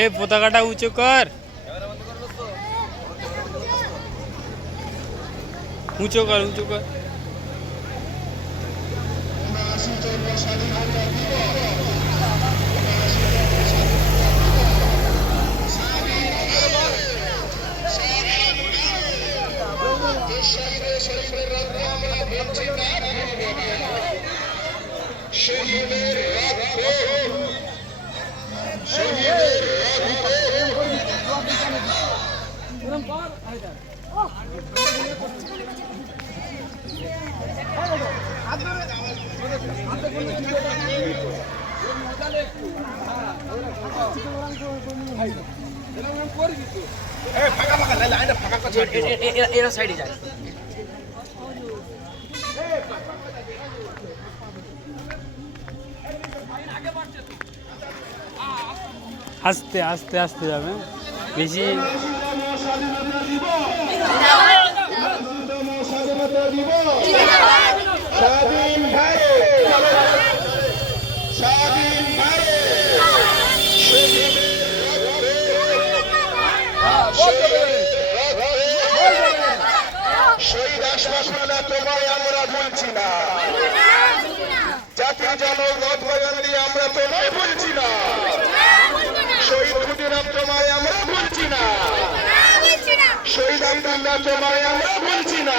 এ পতাকাটা উঁচু কর, উঁচু কর, উঁচু কর। এরা সাইডে যায়। আস্তে আস্তে আস্তে যাবে, বেশি স্বাধীন ভারত, স্বাধীন ভারত, শহীদ আশফাকুল্লাহ তোমায় আমরা ভুলছি না, জাতির জনক মহাত্মা গান্ধী আমরা তোমায় ভুলছি না, শহীদ ক্ষুদিরাম তোমায় আমরা ভুলছি না, শহীদ আব্দুল্লাহ তোমায় আমরা ভুলছি না।